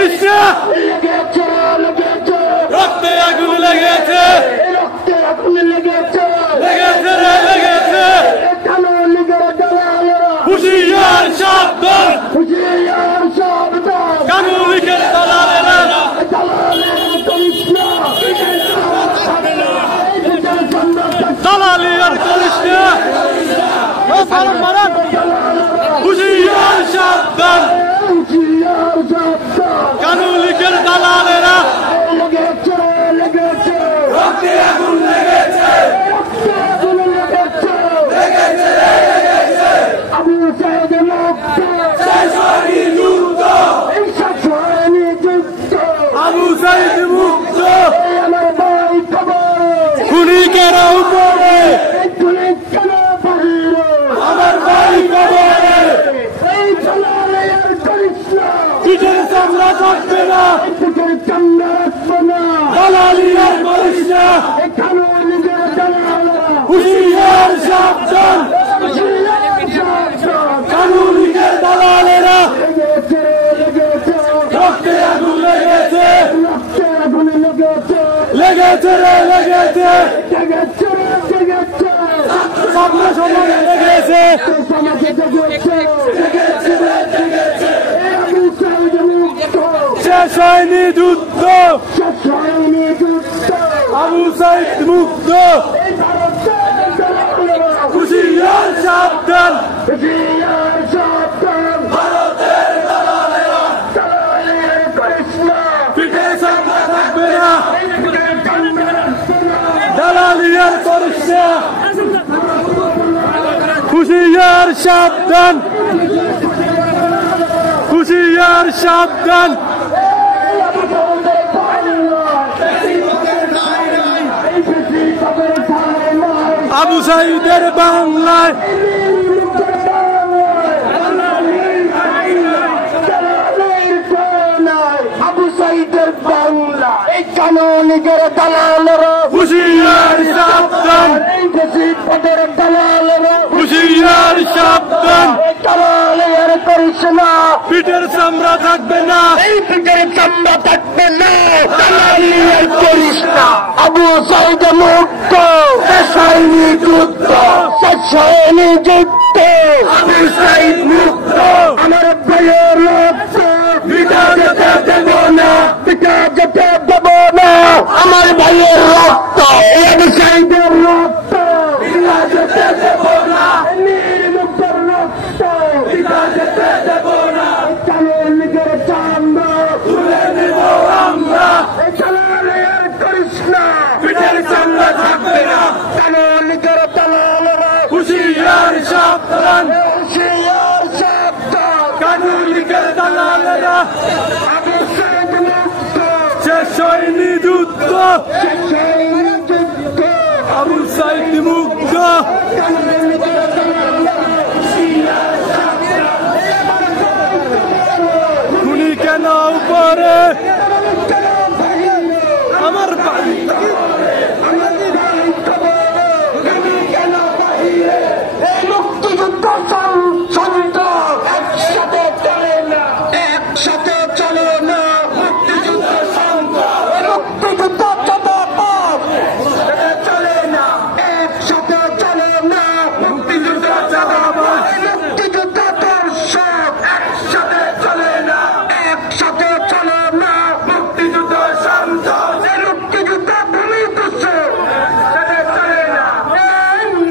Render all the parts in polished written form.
করিস না, রক্তে আগুন লেগেছে, লেগেছে রে লেগেছে। হুঁশিয়ার সাবধান, কানুনিকের দালালেরা, দালালি আর করিস না, হুঁশিয়ার সাবধান, কানুনিকের দালালেরা, রক্তে আগুন লেগেছে, আবু সাইদ মুক্ত, শেষ হয়নি যুদ্ধ, আবু সাইদ মুক্ত, আমার ভাই কবর, খুনিকের উপরে, আমার ভাই কবরে, পিঠের চামড়া থাকবে না, দালালি আর করিস না, হুঁশিয়ার সাবধান, কানুনিকের দালালেরা, রক্তে আগুন লেগেছে, লেগেছে রে লেগেছে, সামনে সময় লেগেছে, শেষ হয়নি যুদ্ধ, আবু সাইদ মুক্ত, হুঁশিয়ার সাবধান, ভারতের দালালেরা, পিঠে চামড়া থাকবে না, দালালি আর করিস না, হুঁশিয়ার সাবধান, হুঁশিয়ার সাবধান, আবু সাইদের বাংলায়, আবু সাইদের বাংলা, এই কানুনিকের দালালেরা, হুঁশিয়ার সাবধান, পদের দালালেরা, হুঁশিয়ার সাবধান, দালালি আর করিস না, পিঠের চামড়া থাকবে না, এই পিঠের চামড়া থাকবে না, দালালি আর করিস না, আবু সাইদ মুক্ত, শেষ হয়নি যুদ্ধ, শেষ হয়নি যুদ্ধ, আবু সাইদ মুক্ত, আমার ভাইয়ের রক্ত, পিঠা যেতে দেব না, পিঠা যেতে দেব না, আমার ভাইয়ের রক্ত, আবু সাইদের রক্ত, পিঠা যেতে দেব না, নির্মুক্তর রক্ত, পিঠা যেতে দেব না, কানুনিকের চামড়া তুলে নেব আমরা, দালালি আর করিস না, পিঠের চামড়া থাকবে না, কানুনিকের দালালেরা, হুঁশিয়ার সাবধান, হুঁশিয়ার সাবধান, কানুনিকের দালালেরা, আবু সাইদ মুক্ত, শেষ হয়নি যুদ্ধ, আবু সাইদ মুক্ত, খুনি কেন উপরে, আমার ভাই মুক্তিযুদ্ধ সন্ত্রাস একসাথে চলে না, একসাথে চলে না, মুক্তিযুদ্ধ সন্ত্রাস, মুক্তিযুদ্ধ চলে না, একসাথে চলে না, মুক্তিযুদ্ধ মুক্তিযুদ্ধ দর্শক, একসাথে চলে না, একসাথে চলে না, মুক্তিযুদ্ধ সন্ত্রাস, মুক্তিযুদ্ধ ভূমি দর্শক, চলে না,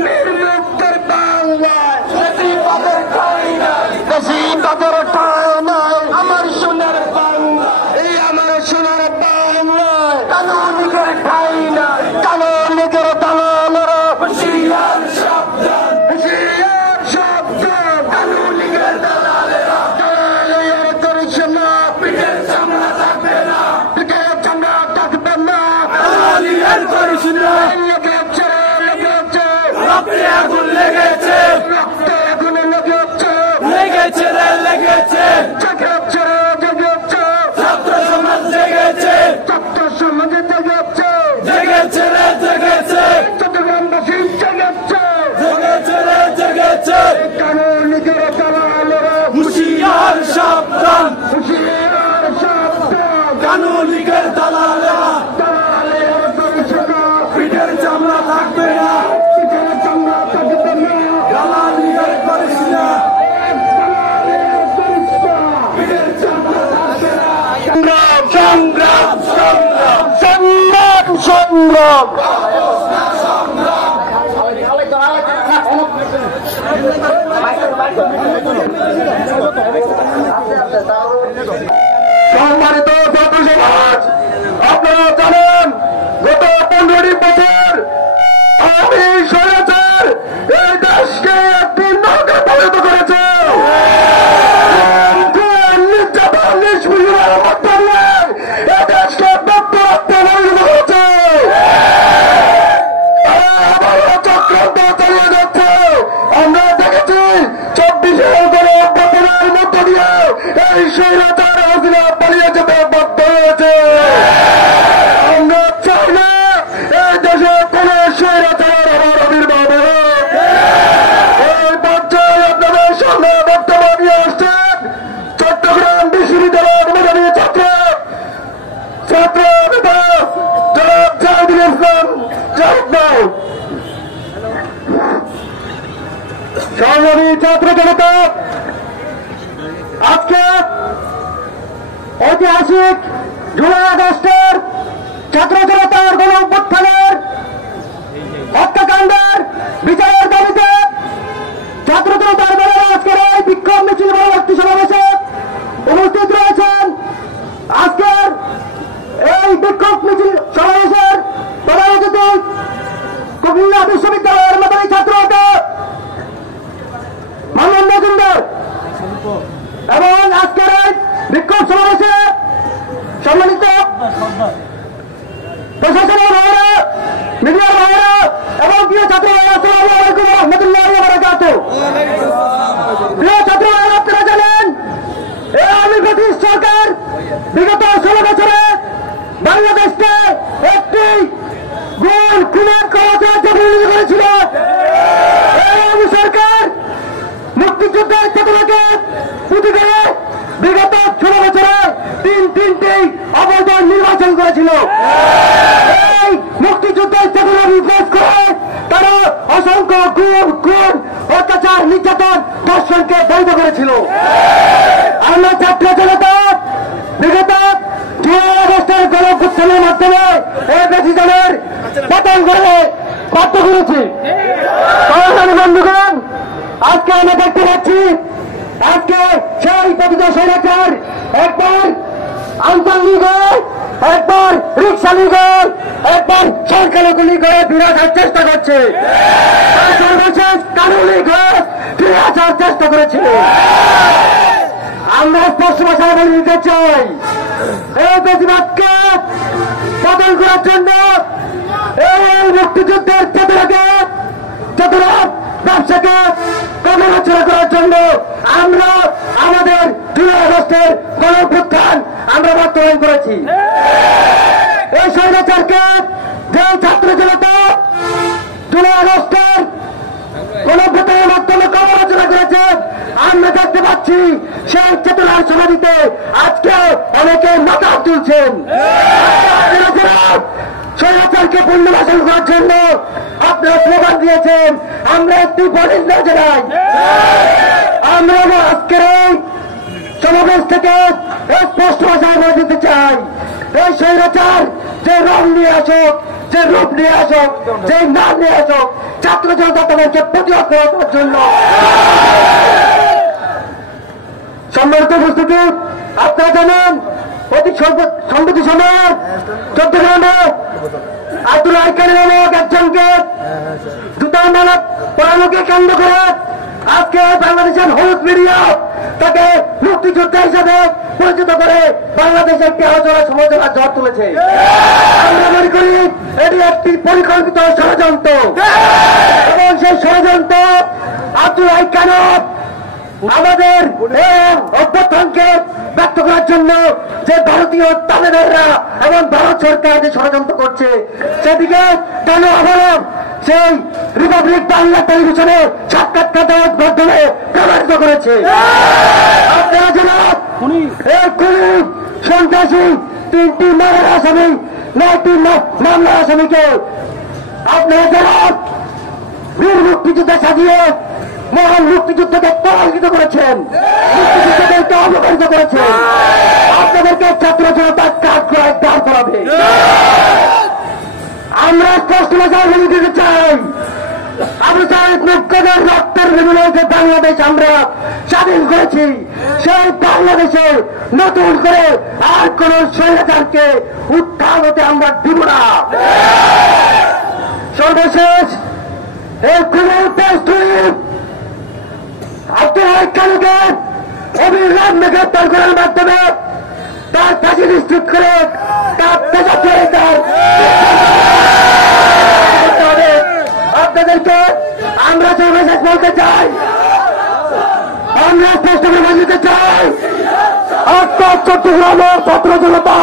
নির্মুক্তের বাংলায়, বেশিরভাগের ঠাই নাই, বেশিরভাগের ঠাই নাই, আমার সোনার বাংলা, এই আমার সোনার বাংলায়, কানুনিকের ঠাই নাই, কানুনিকের দালালেরা, হুঁশিয়ার সাবধান, হুঁশিয়ার সাবধান, কানুনিকের দালালেরা, দালালি আর করিস না, পিঠের চামড়া থাকবে না, পিঠের চামড়া থাকবে না, দালালি আর করিস না, লেগেছে লেগেছে, রক্তে আগুন লেগেছে, রক্তে আগুন লেগেছে, লেগেছে রে লেগেছে, জেগেছে রে জেগেছে, ছাত্র সমাজ জেগেছে, ছাত্র সমাজ জেগেছে, জেগেছে রে জেগেছে, চট্টগ্রামবাসী জেগেছে, জেগেছে রে জেগেছে, কানুনিকের দালালেরা, হুঁশিয়ার সাবধান, হুঁশিয়ার সাবধান, সংগ্রাম সংগ্রাম সম্মানিত ছাত্র সমাজ, আপনারা জানেন গত 15 বছর আমি স্বৈরাচার এই দেশকে একটি নৌকা পরিণত করেছে। নির্যাতন নিষ্পীড়নের মধ্য দিয়ে এই দেশকে ব্যক্তিরত্বে পরিণত করেছে। চক্রান্ত চালিয়ে যাচ্ছে। আমরা দেখেছি 24 করে অভ্যর্থনার মধ্য দিয়ে এই স্বৈরাচার হাসিনা পালিয়ে যেতে বাধ্য হয়েছে। আমরা চাই না এই দেশে কোন স্বৈরাচার আবার আবির্ভাব হোক। এই পর্যায়ে আপনাদের সামনে বক্তব্য নিয়ে আসছেন চট্টগ্রাম বিশ্ববিদ্যালয়ের মেধাবী ছাত্র নেতা জনাব জাহিদুল ইসলাম জাহিদ। সংগ্রামী ছাত্র জনতা, আজকে ঐতিহাসিক জুলাই আগস্টের ছাত্র জনতার গণ অভ্যুত্থানের হত্যাকাণ্ডের বিচারের দাবিতে ছাত্র জনতার দলের আজকের এই বিক্ষোভ মিছিল পরবর্তী সমাবেশে উপস্থিত রয়েছেন। আজকের এই বিক্ষোভ মিছিল সমাবেশের প্রধান অতিথি কুমিল্লা বিশ্ববিদ্যালয়ের মেধাবী ছাত্র মানব মজুমদার এবং আজকের এই বিক্ষোভ সমাবেশে সম্মানিত প্রশাসনের ভাইয়েরা, মিডিয়ার ভাইয়েরা এবং প্রিয় ছাত্র ভাইয়েরা, আসসালামু আলাইকুম ওয়া রাহমাতুল্লাহি ওয়া বারাকাতুহু। প্রিয় ছাত্র ভাইয়েরা, আপনারা জানেন এই আওয়ামী ব্রিটিশ সরকার বিগত 16 বছরে বাংলাদেশকে একটি খুনের কবচে পরিণত করেছিল। এই আওয়ামী সরকার মুক্তিযুদ্ধের চেতনাকে পুঁজি করে বিগত 16 বছরে তিনটি অবৈধ নির্বাচন করেছিল। এই মুক্তিযুদ্ধের চেতনা বিপ্লব করে তারা অসংখ্য খুন অত্যাচার নির্যাতন ধর্ষণকে বৈধ করেছিল। আমরা ছাত্র জনতা বিগত 16 আগস্টের গণ অভ্যুত্থানের মাধ্যমে এই প্রেসিডেন্টের পতন করে বাধ্য করেছি। বন্ধুগণ, আজকে আমরা দেখতে পাচ্ছি আজকে সেই পতিত স্বৈরাচার একবার আনসার লীগ, একবার রিক্সা লীগ, একবার সংখ্যালঘু লীগ ফিরে আসার চেষ্টা করছে। সর্বশেষ কানূন লীগ ফিরে আসার চেষ্টা করেছিল। আমরা স্পষ্ট ভাষায় বলে দিতে চাই, এই প্রতিবাদকে বদল করার জন্য, এই মুক্তিযুদ্ধের চেতনা ব্যবসাকে কর্মরচনা করার জন্য আমরা আমাদের 2 আগস্টের গণ অভ্যুত্থান আমরা বাস্তবায়ন করেছি। এই স্বৈরাচারকে যে ছাত্র জনতা 2 আগস্টের গণ অভ্যুত্থানের মাধ্যমে কর্মরচনা করেছে, আমরা দেখতে পাচ্ছি সেই চেতনার সমাধিতে আজকে অনেকে মাথা তুলছেন। স্বৈরাচারকে পুনর্বাসন করার জন্য আপনারা স্লোগান দিয়েছেন। আমরা একটি বলিষ্ঠ জানাই, আমরা আজকের এই সমাবেশ থেকে স্পষ্ট ভাষায় বলে দিতে চাই, এই স্বৈরাচার যে রং নিয়ে আসুক, যে রূপ নিয়ে আসুক, যে নাম নিয়ে আসুক, ছাত্র জনতা তাদেরকে প্রতিহত করার জন্য। সম্মানিত উপস্থিতি, আপনারা জানেন অতি সম্প্রতি সময় চট্টগ্রামে আব্দুল আইকার নামক একজনকে জুতার মালা পড়ানোকে কেন্দ্র করে আজকে বাংলাদেশের হলুদ মিডিয়া তাকে মুক্তিযোদ্ধা হিসেবে পরিচিত করে বাংলাদেশে একটি আলোচনা সমালোচনার ঝড় তুলেছে। আমরা মনে করি এটি একটি পরিকল্পিত ষড়যন্ত্র এবং সেই ষড়যন্ত্র আব্দুল আইকার আমাদের অভ্যুত্থানকে ব্যক্ত করার জন্য যে ভারতীয় তালেবানরা এবং ভারত সরকার যে ষড়যন্ত্র করছে সেদিকে কেন অবলম্ব সেই রিপাবলিক বাংলা টেলিভিশনে সাক্ষাৎকার দেওয়ার মাধ্যমে প্রমাণিত করেছে। আপনারা জনাব এই খুনি সন্ত্রাসী 3টি মামলার আসামি 9টি মামলার আসামিকে আপনারা জনাব বীর মুক্তিযোদ্ধা সাজিয়ে মহান মুক্তিযুদ্ধকে পরাজিত করেছেন, মুক্তিযুদ্ধকে অবমানিত করেছেন। আপনাদেরকে আমাদের ছাত্র জনতা কাজ করায় দাঁড় করাবে। আমরা স্পষ্ট ভাষায় বলে দিতে চাই, আবু সাইদ মুক্তিযোদ্ধার রক্তের বিনিময়ে যে বাংলাদেশ আমরা স্বাধীন করেছি, সেই বাংলাদেশে নতুন করে আর কোন স্বৈরাচারকে উত্থান হতে আমরা দিব না। সর্বশেষ এই আব্দুল হাই খানকে অবিলম্বে গ্রেপ্তার করার মাধ্যমে তার ফাঁসি নিশ্চিত করে তার আপনাদেরকে আমরা সর্বশেষ বলতে চাই, আমরা স্পষ্ট করে বলতে চাই, চট্টগ্রামের ছাত্র জনতা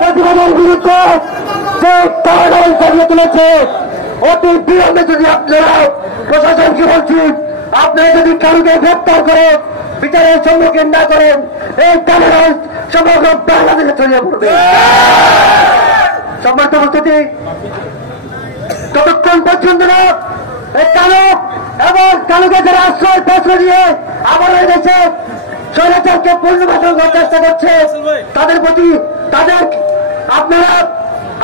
প্রতিবাদের বিরুদ্ধে যে কারণ চালিয়ে তুলেছে, অতি বিলম্বে যদি আপনারা প্রশাসনকে বলছি, আপনারা যদি কারুকে গ্রেপ্তার করে বিচারের সম্মুখীন না করেন, এই কারণে সমগ্র বাংলাদেশে ছড়িয়ে পড়বে। সম্মানিত উপস্থিতি, ততক্ষণ পর্যন্ত না এই কালো এবং কালোকে যারা আশ্রয় পত্র দিয়ে আমার এই দেশে স্বৈরাচারকে পুনর্বাসন করার চেষ্টা করছে, তাদের প্রতি আপনারা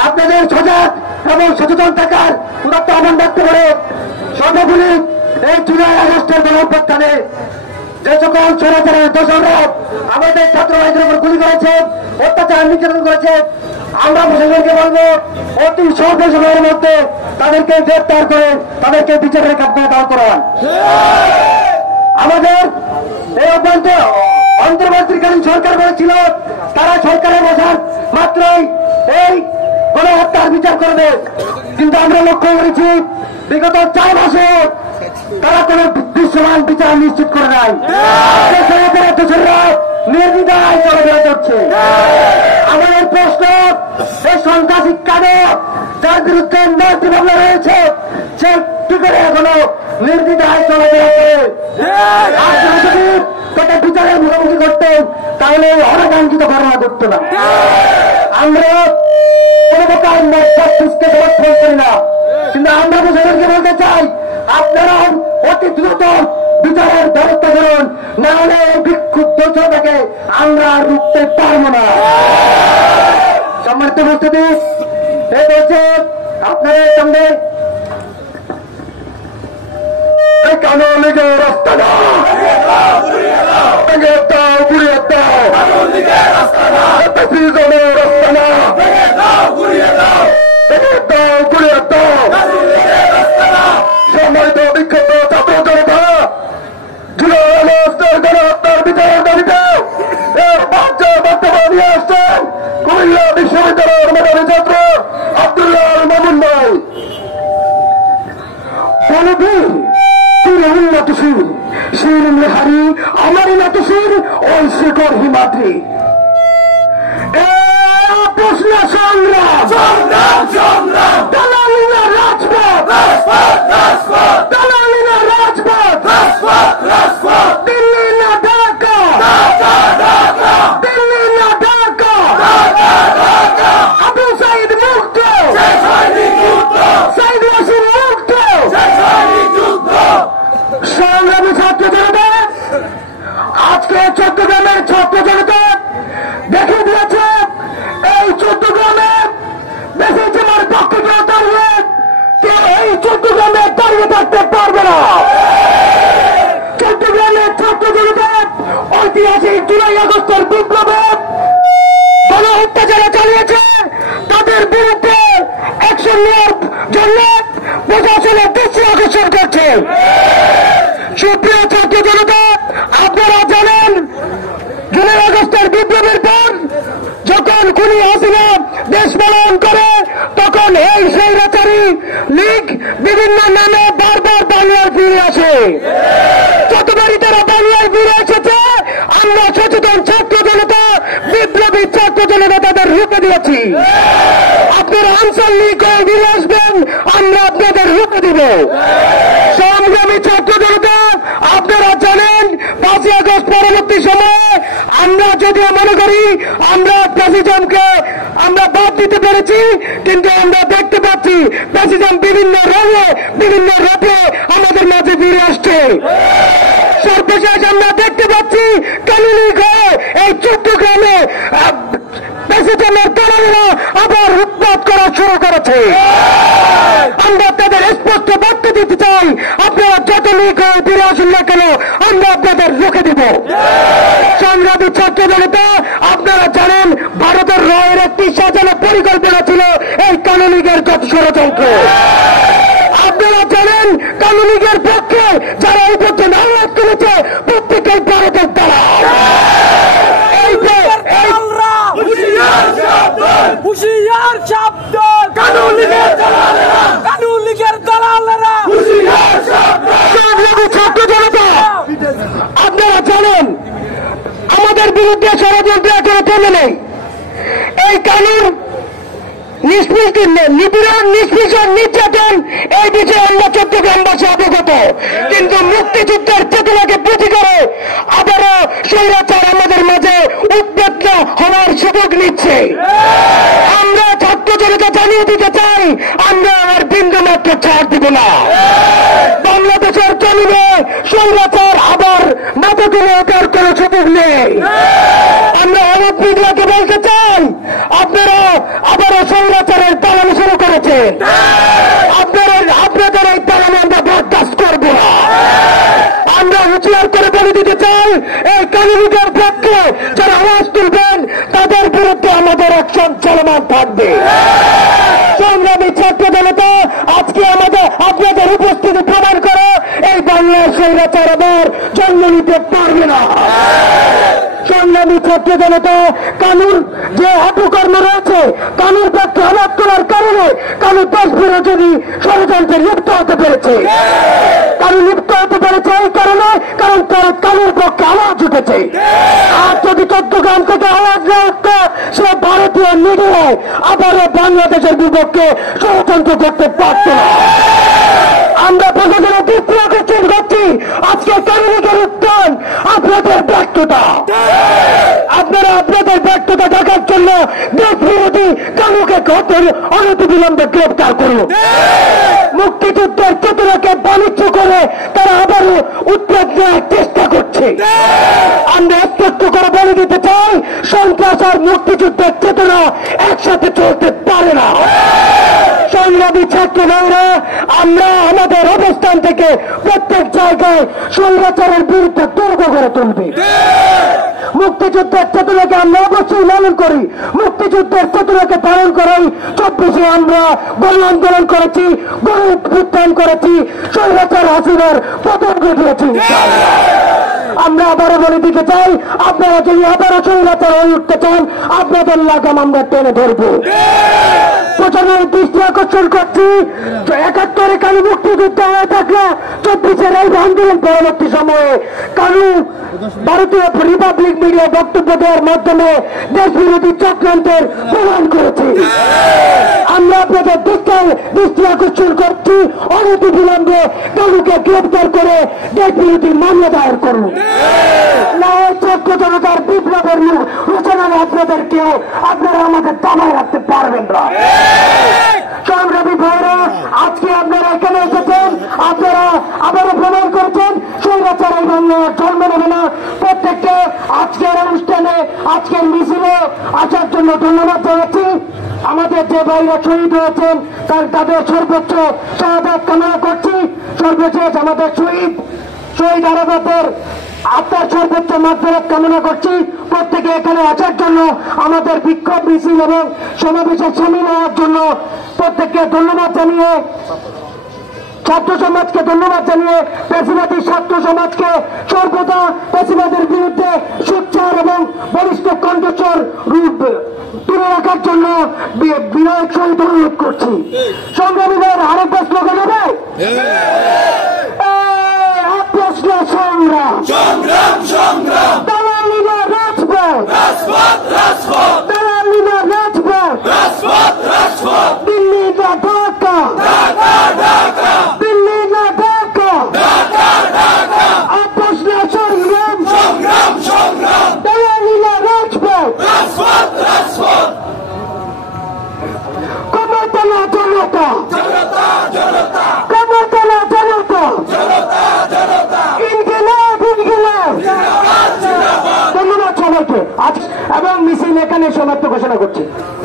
আপনাদের সজাগ এবং সচেতন থাকার উদাত্ত আহ্বান রাখতে পারে। সর্বোপরি এই জুলাই আগস্টের গণঅভ্যুত্থানে যে সকল স্বৈরাচারের দোষররা আমাদের ছাত্র ভাইদের উপর গুলি করেছে, অত্যাচার নির্যাতন করেছে, আমরা প্রশাসনকে বলবো অতি স্বল্প সময়ের মধ্যে তাদেরকে গ্রেপ্তার করে তাদেরকে বিচারের কাঠগড়ায় দাঁড় করান। আমাদের এই অন্তর্বর্তীকালীন সরকার বলেছিল তারা সরকারে বসার মাত্রই এই গণহত্যার বিচার করবে, কিন্তু আমরা লক্ষ্য করেছি বিগত 4 মাসে তারা কোন দৃশ্যমান বিচার নিশ্চিত করে নাই। নির্বিধায় চলাফেরা করছে। আমাদের প্রশ্ন, এই সন্ত্রাসী কাজে যার বিরুদ্ধে মৃত্যু মামলা রয়েছে, সে কি করে এখনো নির্বিধায় চলাফেরা করে? তাকে বিচারের মুখোমুখি করতেন, তাহলে অনাকাঙ্ক্ষিত ঘটনা ঘটত না। আমরা কোন প্রকার মধ্যস্থকে সমর্থন করি না, কিন্তু আমরা প্রশাসনকে বলতে চাই আপনারা অতি দ্রুত বিচারের ব্যবস্থা করুন, না হলে এই বিক্ষুব্ধ থেকে আমরা রুখতে পারবো না। সম্মানিত উপস্থিতি, এই বলছে আপনাদের সামনে কানুনিকের রাস্তা না, সম্মানিত বিক্ষুব্ধ ছাত্র জনতা, জুলাই আগস্টের গণহত্যার বিচারের দাবিতে বক্তব্য নিয়ে আসছেন কুমিল্লা বিশ্ববিদ্যালয়ের মেধাবী ছাত্র আব্দুল্লাহ মামুন ভাই। হারি আমারই নাতশির ওই শিকড় হিমাদ্রি প্রশ্ন সংগ্রাম দালালিনা রাজপথ দালালিনা রাজপথ দিল্লি না ঢাকা দিল্লি না ঢাকা আবু সাইদ মুক্ত সাইদ ওয়াসিম মুক্ত সংগ্রামী ছাত্র জনতা, আজকে চট্টগ্রামের ছাত্র জনতা দেখে দিয়েছে এই চট্টগ্রামে বেশি তোমার পক্ষে কেউ দাঁড়িয়ে কেউ এই চট্টগ্রামে দাঁড়িয়ে থাকতে পারবে না। চট্টগ্রামের ছাত্র জনতা ঐতিহাসিক জুলাই আগস্টের বিপ্লবে গণহত্যা যারা চালিয়েছে তাদের বিরুদ্ধে অ্যাকশন নেওয়ার জন্য প্রশাসনের দৃষ্টি আকর্ষণ করছে। সুপ্রিয় ছাত্র জনতা, আপনারা জানেন জুলাই আগস্টের বিপ্লবের পর যখন খুনি হাসিনা দেশ পালন করে, তখন এই স্বৈরাচারী লীগ বিভিন্ন নামে বারবার বাংলায় ফিরে আসে। যতবারই তারা বাংলায় ফিরে এসেছে, আমরা সচেতন ছাত্র জনতা, বিপ্লবী ছাত্র জনতা তাদের রূপে দিয়েছি। আপনারা আঞ্চলিক হয়ে ফিরে আসবেন, আমরা আপনাদের রূপে দিব। সংগ্রামী ছাত্র জনতা, আপনারা জানেন 5ই আগস্ট পরবর্তী সময়ে আমরা যদিও মনে করি আমরা ফ্যাসিজমকে আমরা বাদ দিতে পেরেছি, কিন্তু আমরা দেখতে পাচ্ছি ফ্যাসিজম বিভিন্ন রঙে বিভিন্ন রূপে আমাদের মাঝে ফিরে আসছে। সর্বশেষ আমরা দেখতে পাচ্ছি কানুনি ঘরে এই চট্টগ্রামে প্রেসিডেন্টের দালালেরা আবার উৎপাত করা শুরু করেছে। আমরা তাদের স্পষ্ট বার্তা দিতে চাই, আপনারা যত লিগ হয়ে ফিরে আসুন না কেন, আমরা আপনাদের রুখে দিব। সংগ্রামী ছাত্র জনতা, আপনারা জানেন ভারতের রায়ের একটি সাজানো পরিকল্পনা ছিল এই কানুনিগের যত ষড়যন্ত্র। আপনারা জানেন কানুনিগের পক্ষে যারা এই পর্যন্ত আওয়াজ তুলেছে প্রত্যেকেই ভারতের দ্বারা। হুশিয়ার শব্দ কানুনিগের দালালেরা, কানুনিগের দালালেরা হুশিয়ার শব্দ। ছাত্র জনতা, আপনারা জানেন আমাদের বিরুদ্ধে ষড়যন্ত্র এখনো থেমে নেই। এই কানুন নিপীড়ন, নিষ্পেষণ, নির্যাতন এই বিষয়ে আমরা চট্টগ্রামবাসী অবগত, কিন্তু মুক্তিযুদ্ধের চেতনাকে পুঁজি করে আবারও স্বৈরাচার আমাদের মাঝে উদ্বেগ হওয়ার সুযোগ নিচ্ছে। আমরা ছাত্র জনতা জানিয়ে দিতে চাই, আমরা আর বিন্দুমাত্র ছাড় দিব না। বাংলাদেশের জমিনে স্বৈরাচার আবার মাথা তুলে ওঠার কোন সুযোগ নেই। আমরা অনেক মিডিয়াকে বলতে চাই, আপনারা আবারও স্বৈরাচারের দালালি শুরু করেছেন। আপনাদের এই দালালি আমরা বরদাস্ত করব না। আমরা হুঁশিয়ার করে বলে দিতে চাই, এই কানুনিগের পক্ষে যারা আওয়াজ তুলবেন তাদের বিরুদ্ধে আমাদের অ্যাকশন চলমান থাকবে। সংগ্রামী ছাত্র জনতা, আজকে আপনাদের উপস্থিতি প্রমাণ করে এই বাংলার স্বৈরাচার আবার জন্ম নিতে পারবে না। সংগ্রামী ছাত্র জনতা, কানুন যে অপকর্ম রয়েছে, কানুন পক্ষে আঘাত করার কারণে কানুন দেশ বিরোধী ষড়যন্ত্রে লিপ্ত হতে পেরেছে। কানুন লিপ্ত হতে পেরেছে এই কারণে, কারণ তারা কানুন পক্ষে আওয়াজ উঠেছে। আর যদি চট্টগ্রাম থেকে আওয়াজ না উঠতো, সে ভারতীয় মিডিয়ায় আবারও বাংলাদেশের বিপক্ষে ষড়যন্ত্র করতে পারত না। আমরা প্রশাসনের দৃষ্টি আকর্ষণ করছি, আজকে কানুনিগের উত্থান আপনাদের ব্যর্থতা। আপনারা আপনাদের ব্যর্থতা ঢাকার জন্য দেশ বিরোধী কানুকে অনতিবিলম্বে গ্রেপ্তার করুন। মুক্তিযুদ্ধের চেতনাকে বাণিজ্য করে তারা আবারও উদ্যোগ নেওয়ার চেষ্টা করছে। আমরা স্পষ্ট করে বলে দিতে চাই, সন্ত্রাস আর মুক্তিযুদ্ধের চেতনা একসাথে চলতে পারে না। সংগ্রামী ছাত্র ভাইরা, আমরা আমাদের অবস্থান থেকে প্রত্যেক জায়গায় স্বৈরাচারের বিরুদ্ধে দুর্গ গড়ে তুলবে। মুক্তিযুদ্ধের চেতনাকে আমরা অবশ্যই লালন করি। মুক্তিযুদ্ধের চেতনাকে ধারণ করাই 24-এ আমরা গণ আন্দোলন করেছি, গণ উত্থান করেছি, স্বৈরাচার হাসিনার পতন ঘটিয়েছি। আমরা আবারও বলে দিতে চাই, আপনারা যদি আবারও স্বৈরাচার হয়ে উঠতে চান, আপনাদের লাগাম আমরা টেনে ধরবো। প্রশাসনের দৃষ্টি আকর্ষণ করছি, 71-এ কানু মুক্তিযুদ্ধ হয়ে থাকলে 24-এর এই আন্দোলন পরবর্তী সময়ে কানু ভারতীয় রিপাবলিক মিডিয়ায় বক্তব্য দেওয়ার মাধ্যমে দেশ বিরোধী চক্রান্তের প্রমাণ করেছে। আমরা আপনাদের দৃষ্টি আকর্ষণ করছি, অনতিবিলম্বে কানুকে গ্রেপ্তার করে দেশ বিরোধী মামলা দায়ের করুন। না ছাত্র জনতার বিপ্লবের রচনায় আপনাদেরকেও আপনারা আমাদের দামায় রাখতে পারবেন না। সংগ্রামী ভাইরা, আজকে আপনারা এখানে এসেছেন, আপনারা আবারও প্রমাণ করেছেন স্বৈরাচার এই বাংলার জন্ম নেবে না। প্রত্যেককে আজকের অনুষ্ঠানে, আজকের মিছিলে আসার জন্য ধন্যবাদ জানাচ্ছি। আমাদের যে ভাইরা শহীদ হয়েছেন তাদের সর্বোচ্চ শাহাদাত কামনা করছি। সর্বশেষ আমাদের শহীদ আরাফাতের আপনার সর্বোচ্চ মাগফিরাত কামনা করছি। প্রত্যেকে এখানে আসার জন্য, আমাদের বিক্ষোভ মিছিল এবং সমাবেশে সামিল হওয়ার জন্য প্রত্যেককে ধন্যবাদ জানিয়ে, ছাত্র সমাজকে ধন্যবাদ জানিয়ে, পেশিবাদী ছাত্র সমাজকে সর্বদা পেশিবাদের বিরুদ্ধে সোচ্চার এবং বলিষ্ঠ কণ্ঠস্বর তুলে রাখার জন্য বিনয়ের সহিত অনুরোধ করছি। সংগ্রামীদের আরেকবার স্লোগান হবে, সংগ্রাম সংগ্রাম সংগ্রাম, দালালিরা রাজপথ, রাজপথ রাজপথ, দালালিরা রাজপথ, রাজপথ রাজপথ, দিল্লি না ঢাকা, ঢাকা ঢাকা, দিল্লি না ঢাকা, ঢাকা ঢাকা, আপোষ না সংগ্রাম, সংগ্রাম সংগ্রাম, দালালিরা রাজপথ, রাজপথ রাজপথ, ক্ষমতা না জনতা, জনতা জনতা, ক্ষমতা না জনতা, জনতা জনতা, ইনকিলাব ঘোষণা করছি।